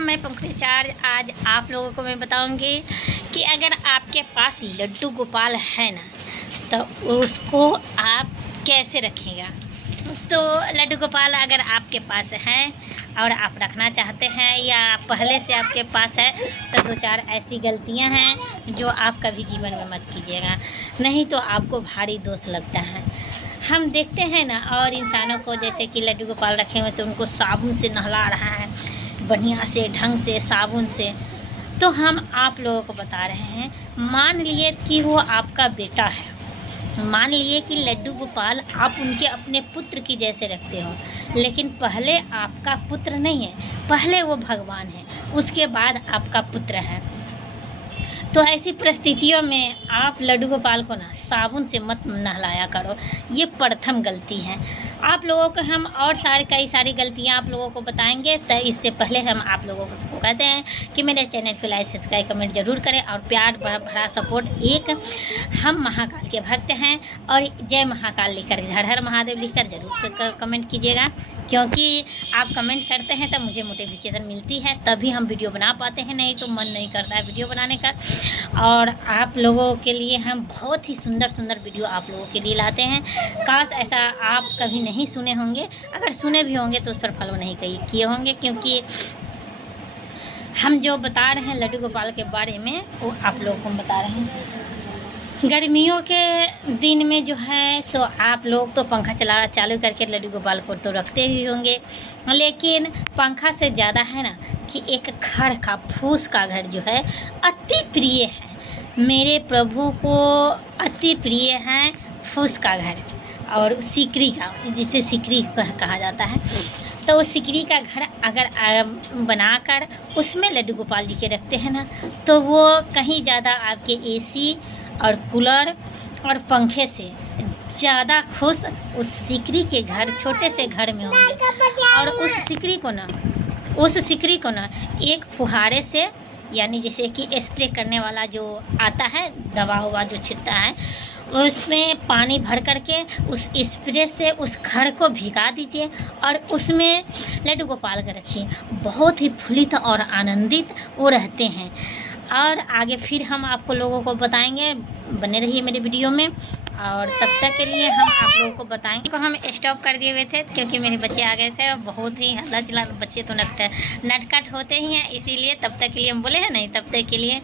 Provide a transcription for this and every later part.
मैं पंखुड़ी आज आप लोगों को मैं बताऊंगी कि अगर आपके पास लड्डू गोपाल है ना तो उसको आप कैसे रखिएगा। तो लड्डू गोपाल अगर आपके पास है और आप रखना चाहते हैं या पहले से आपके पास है तो दो चार ऐसी गलतियां हैं जो आप कभी जीवन में मत कीजिएगा, नहीं तो आपको भारी दोष लगता है। हम देखते हैं ना और इंसानों को जैसे कि लड्डू गोपाल रखे हुए तो उनको साबुन से नहला रहा है, बढ़िया से ढंग से साबुन से। तो हम आप लोगों को बता रहे हैं, मान लिए कि वो आपका बेटा है, मान लिए कि लड्डू गोपाल आप उनके अपने पुत्र की जैसे रखते हो, लेकिन पहले आपका पुत्र नहीं है, पहले वो भगवान है, उसके बाद आपका पुत्र है। तो ऐसी परिस्थितियों में आप लड्डू गोपाल को ना साबुन से मत नहलाया करो, ये प्रथम गलती है। आप लोगों को हम और कई सारी गलतियां आप लोगों को बताएंगे। तो इससे पहले हम आप लोगों को कहते हैं कि मेरे चैनल को लाइक सब्सक्राइब कमेंट ज़रूर करें और प्यार भरा सपोर्ट। एक हम महाकाल के भक्त हैं और जय महाकाल लिखकर, हर हर महादेव लिखकर ज़रूर कमेंट कीजिएगा, क्योंकि आप कमेंट करते हैं तब मुझे मोटिवेशन मिलती है, तभी हम वीडियो बना पाते हैं, नहीं तो मन नहीं करता है वीडियो बनाने का। और आप लोगों के लिए हम बहुत ही सुंदर सुंदर वीडियो आप लोगों के लिए लाते हैं। काश ऐसा आप कभी नहीं सुने होंगे, अगर सुने भी होंगे तो उस पर फॉलो नहीं किए होंगे, क्योंकि हम जो बता रहे हैं लड्डू गोपाल के बारे में वो आप लोगों को हम बता रहे हैं। गर्मियों के दिन में जो है सो आप लोग तो पंखा चालू करके लड्डू गोपाल को तो रखते ही होंगे, लेकिन पंखा से ज़्यादा है ना कि एक खड़ का फूस का घर जो है अति प्रिय है मेरे प्रभु को, अति प्रिय है फूस का घर और सिकरी का, जिसे सिकरी कहा जाता है। तो उस सिकरी का घर अगर बनाकर उसमें लड्डू गोपाल जी के रखते हैं ना तो वो कहीं ज़्यादा आपके एसी और कूलर और पंखे से ज़्यादा खुश उस सिकरी के घर, छोटे से घर में होंगे। और उस सिकरी को ना एक फुहारे से, यानी जैसे कि स्प्रे करने वाला जो आता है दवा हुआ जो छिड़ता है, उसमें पानी भर करके उस स्प्रे से उस घर को भिगा दीजिए और उसमें लड्डू गोपाल का रखिए। बहुत ही फुलित और आनंदित वो रहते हैं। और आगे फिर हम आपको लोगों को बताएंगे, बने रहिए मेरे वीडियो में। और तब तक के लिए हम आप लोगों को बताएंगे। तो हम स्टॉप कर दिए हुए थे क्योंकि मेरे बच्चे आ गए थे, बहुत ही हल्ला चिल्ला, बच्चे तो नटखट होते ही हैं, इसीलिए तब तक के लिए हम बोले हैं नहीं, तब तक के लिए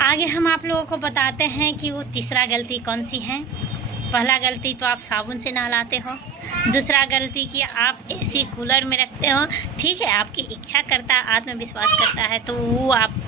आगे हम आप लोगों को बताते हैं कि वो तीसरा गलती कौन सी है। पहला गलती तो आप साबुन से नहलाते हो, दूसरा गलती कि आप एसी कूलर में रखते हो। ठीक है, आपकी इच्छा करता है, आत्मविश्वास करता है तो वो आप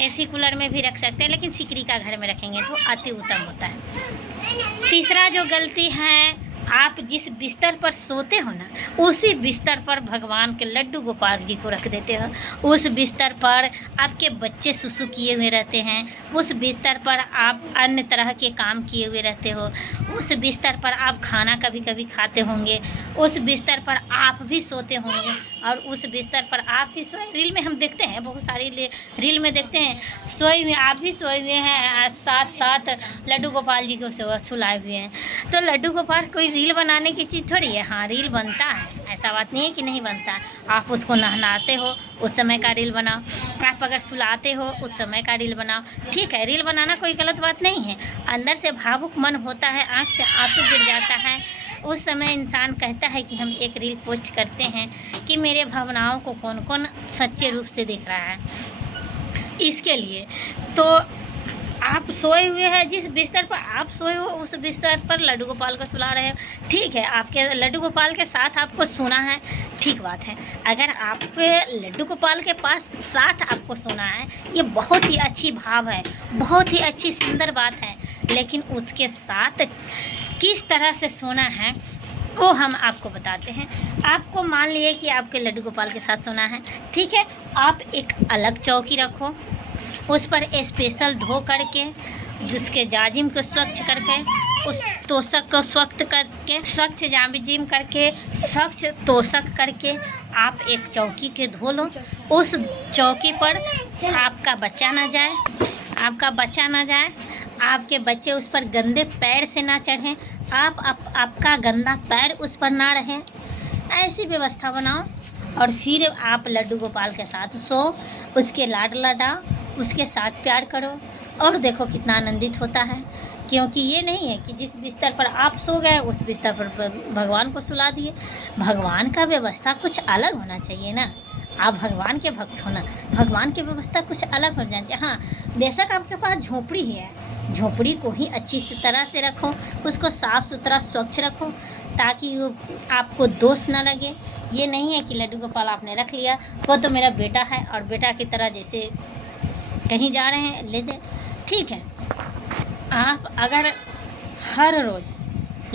एसी कूलर में भी रख सकते हैं, लेकिन सिकरी का घर में रखेंगे तो अति उत्तम होता है। तीसरा जो गलती है, आप जिस बिस्तर पर सोते हो ना उसी बिस्तर पर भगवान के लड्डू गोपाल जी को रख देते हो। उस बिस्तर पर आपके बच्चे सुसु किए हुए रहते हैं, उस बिस्तर पर आप अन्य तरह के काम किए हुए रहते हो, उस बिस्तर पर आप खाना कभी कभी खाते होंगे, उस बिस्तर पर आप भी सोते होंगे और उस बिस्तर पर आप भी सोए। रील में हम देखते हैं, बहुत सारी रील में देखते हैं सोए हुए, आप भी सोए हुए हैं, साथ साथ लड्डू गोपाल जी को सुलाए हुए हैं। तो लड्डू गोपाल कोई रील बनाने की चीज़ थोड़ी है। हाँ, रील बनता है, ऐसा बात नहीं है कि नहीं बनता। आप उसको नहलाते हो उस समय का रील बनाओ, आप अगर सुलाते हो उस समय का रील बनाओ। ठीक है, रील बनाना कोई गलत बात नहीं है। अंदर से भावुक मन होता है, आँख से आंसू गिर जाता है, उस समय इंसान कहता है कि हम एक रील पोस्ट करते हैं कि मेरे भावनाओं को कौन कौन सच्चे रूप से देख रहा है। इसके लिए तो आप सोए हुए हैं, जिस बिस्तर पर आप सोए हो उस बिस्तर पर लड्डू गोपाल को सुला रहे हो। ठीक है, आपके लड्डू गोपाल के साथ आपको सोना है, ठीक बात है। अगर आपके लड्डू गोपाल के पास साथ आपको सोना है, ये बहुत ही अच्छी भाव है, बहुत ही अच्छी सुंदर बात है, लेकिन उसके साथ किस तरह से सोना है वो हम आपको बताते हैं। आपको मान लिए कि आपके लड्डू गोपाल के साथ सोना है, ठीक है, आप एक अलग चौकी रखो, उस पर स्पेशल धो करके, जिसके जाजिम को स्वच्छ करके, उस तोशक को स्वच्छ करके, स्वच्छ जाजिम करके, स्वच्छ तोशक करके आप एक चौकी के धो लो। उस चौकी पर आपका बच्चा ना जाए, आपके बच्चे उस पर गंदे पैर से ना चढ़ें, आपका गंदा पैर उस पर ना रहे, ऐसी व्यवस्था बनाओ और फिर आप लड्डू गोपाल के साथ सो, उसके लाड लडाओ, उसके साथ प्यार करो और देखो कितना आनंदित होता है। क्योंकि ये नहीं है कि जिस बिस्तर पर आप सो गए उस बिस्तर पर भगवान को सुला दिए। भगवान का व्यवस्था कुछ अलग होना चाहिए ना। आप भगवान के भक्त हो ना, भगवान की व्यवस्था कुछ अलग हो जानी चाहिए। हाँ, बेशक आपके पास झोपड़ी ही है, झोपड़ी को ही अच्छी तरह से रखो, उसको साफ़ सुथरा स्वच्छ रखो ताकि वो आपको दोष ना लगे। ये नहीं है कि लड्डू गोपाल आपने रख लिया, वो तो मेरा बेटा है और बेटा की तरह जैसे कहीं जा रहे हैं ले जाए, ठीक है। आप अगर हर रोज़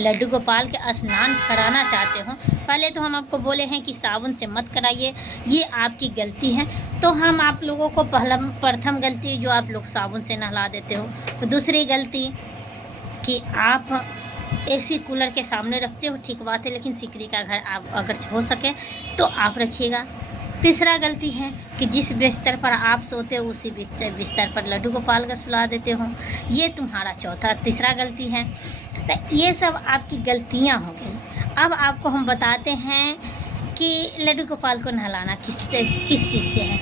लड्डू गोपाल के स्नान कराना चाहते हो, पहले तो हम आपको बोले हैं कि साबुन से मत कराइए, ये आपकी गलती है। तो हम आप लोगों को प्रथम गलती जो आप लोग साबुन से नहला देते हो, तो दूसरी गलती कि आप एसी कूलर के सामने रखते हो, ठीक बात है, लेकिन सिकरी का घर आप अगर हो सके तो आप रखिएगा। तीसरा गलती है कि जिस बिस्तर पर आप सोते हो उसी बिस्तर पर लड्डू गोपाल का सुला देते हो, ये तुम्हारा तीसरा गलती है। तो ये सब आपकी गलतियाँ हो गई। अब आपको हम बताते हैं कि लड्डू गोपाल को नहलाना किस चीज़ से है।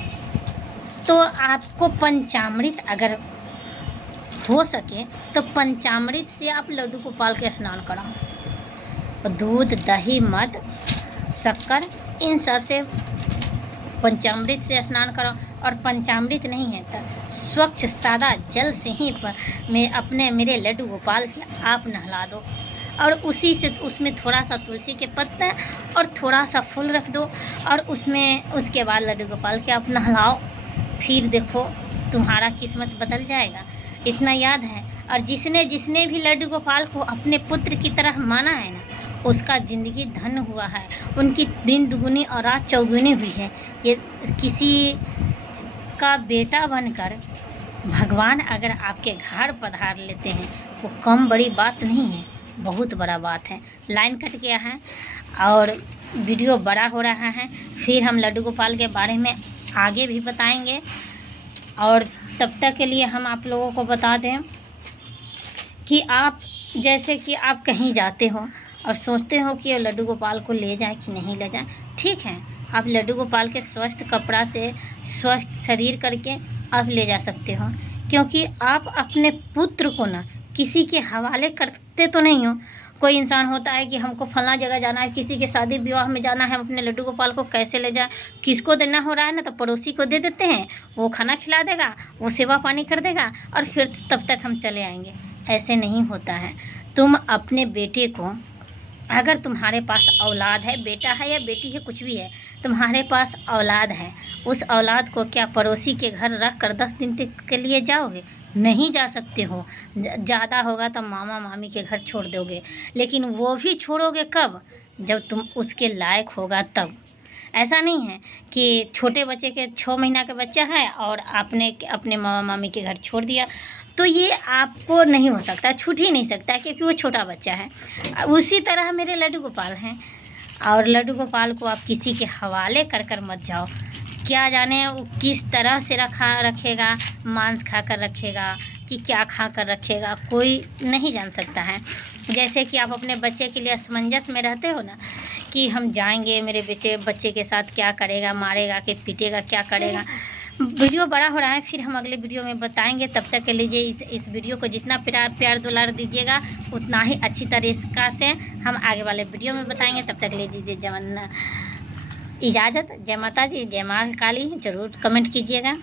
तो आपको पंचामृत अगर हो सके तो पंचामृत से आप लड्डू गोपाल के स्नान कराओ। दूध, दही, मध, शक्कर, इन सब से पंचामृत से स्नान करो। और पंचामृत नहीं है तो स्वच्छ सादा जल से ही मेरे लड्डू गोपाल के आप नहला दो। और उसी से उसमें थोड़ा सा तुलसी के पत्ता और थोड़ा सा फूल रख दो और उसके बाद लड्डू गोपाल के आप नहलाओ। फिर देखो तुम्हारा किस्मत बदल जाएगा। इतना याद है। और जिसने भी लड्डू गोपाल को अपने पुत्र की तरह माना है ना, उसका ज़िंदगी धन्य हुआ है। उनकी दिन दुगुनी और रात चौगुनी हुई है। ये किसी का बेटा बनकर भगवान अगर आपके घर पधार लेते हैं वो कम बड़ी बात नहीं है, बहुत बड़ा बात है। लाइन कट गया है और वीडियो बड़ा हो रहा है। फिर हम लड्डू गोपाल के बारे में आगे भी बताएंगे। और तब तक के लिए हम आप लोगों को बता दें कि आप जैसे कि आप कहीं जाते हो और सोचते हो कि लड्डू गोपाल को ले जाए कि नहीं ले जाए, ठीक है, आप लड्डू गोपाल के स्वस्थ कपड़ा से स्वस्थ शरीर करके आप ले जा सकते हो। क्योंकि आप अपने पुत्र को ना किसी के हवाले करते तो नहीं हो। कोई इंसान होता है कि हमको फलां जगह जाना है, किसी के शादी विवाह में जाना है, हम अपने लड्डू गोपाल को कैसे ले जाएं। किसको देना हो रहा है ना, तो पड़ोसी को दे देते हैं, वो खाना खिला देगा, वो सेवा पानी कर देगा और फिर तब तक हम चले आएंगे। ऐसे नहीं होता है। तुम अपने बेटे को, अगर तुम्हारे पास औलाद है, बेटा है या बेटी है, कुछ भी है, तुम्हारे पास औलाद है, उस औलाद को क्या पड़ोसी के घर रख कर 10 दिन तक के लिए जाओगे? नहीं जा सकते हो। ज़्यादा होगा तो मामा मामी के घर छोड़ दोगे, लेकिन वो भी छोड़ोगे कब? जब तुम उसके लायक होगा तब। ऐसा नहीं है कि छोटे बच्चे के 6 महीना का बच्चा है और आपने अपने मामा मामी के घर छोड़ दिया, तो ये आपको नहीं हो सकता, छूट ही नहीं सकता, क्योंकि वो छोटा बच्चा है। उसी तरह मेरे लड्डू गोपाल हैं और लड्डू गोपाल को आप किसी के हवाले कर मत जाओ। क्या जाने वो किस तरह से रखेगा, मांस खाकर रखेगा कि क्या खाकर रखेगा, कोई नहीं जान सकता है। जैसे कि आप अपने बच्चे के लिए असमंजस में रहते हो ना कि हम जाएंगे, मेरे बच्चे के साथ क्या करेगा, मारेगा कि पीटेगा, क्या करेगा। वीडियो बड़ा हो रहा है, फिर हम अगले वीडियो में बताएंगे। तब तक के लिए इस वीडियो को जितना प्यार दुलार दीजिएगा उतना ही अच्छी तरीक़ा से हम आगे वाले वीडियो में बताएंगे। तब तक ले दीजिए इजाज़त। जय माता जी, जय माँ काली। ज़रूर कमेंट कीजिएगा।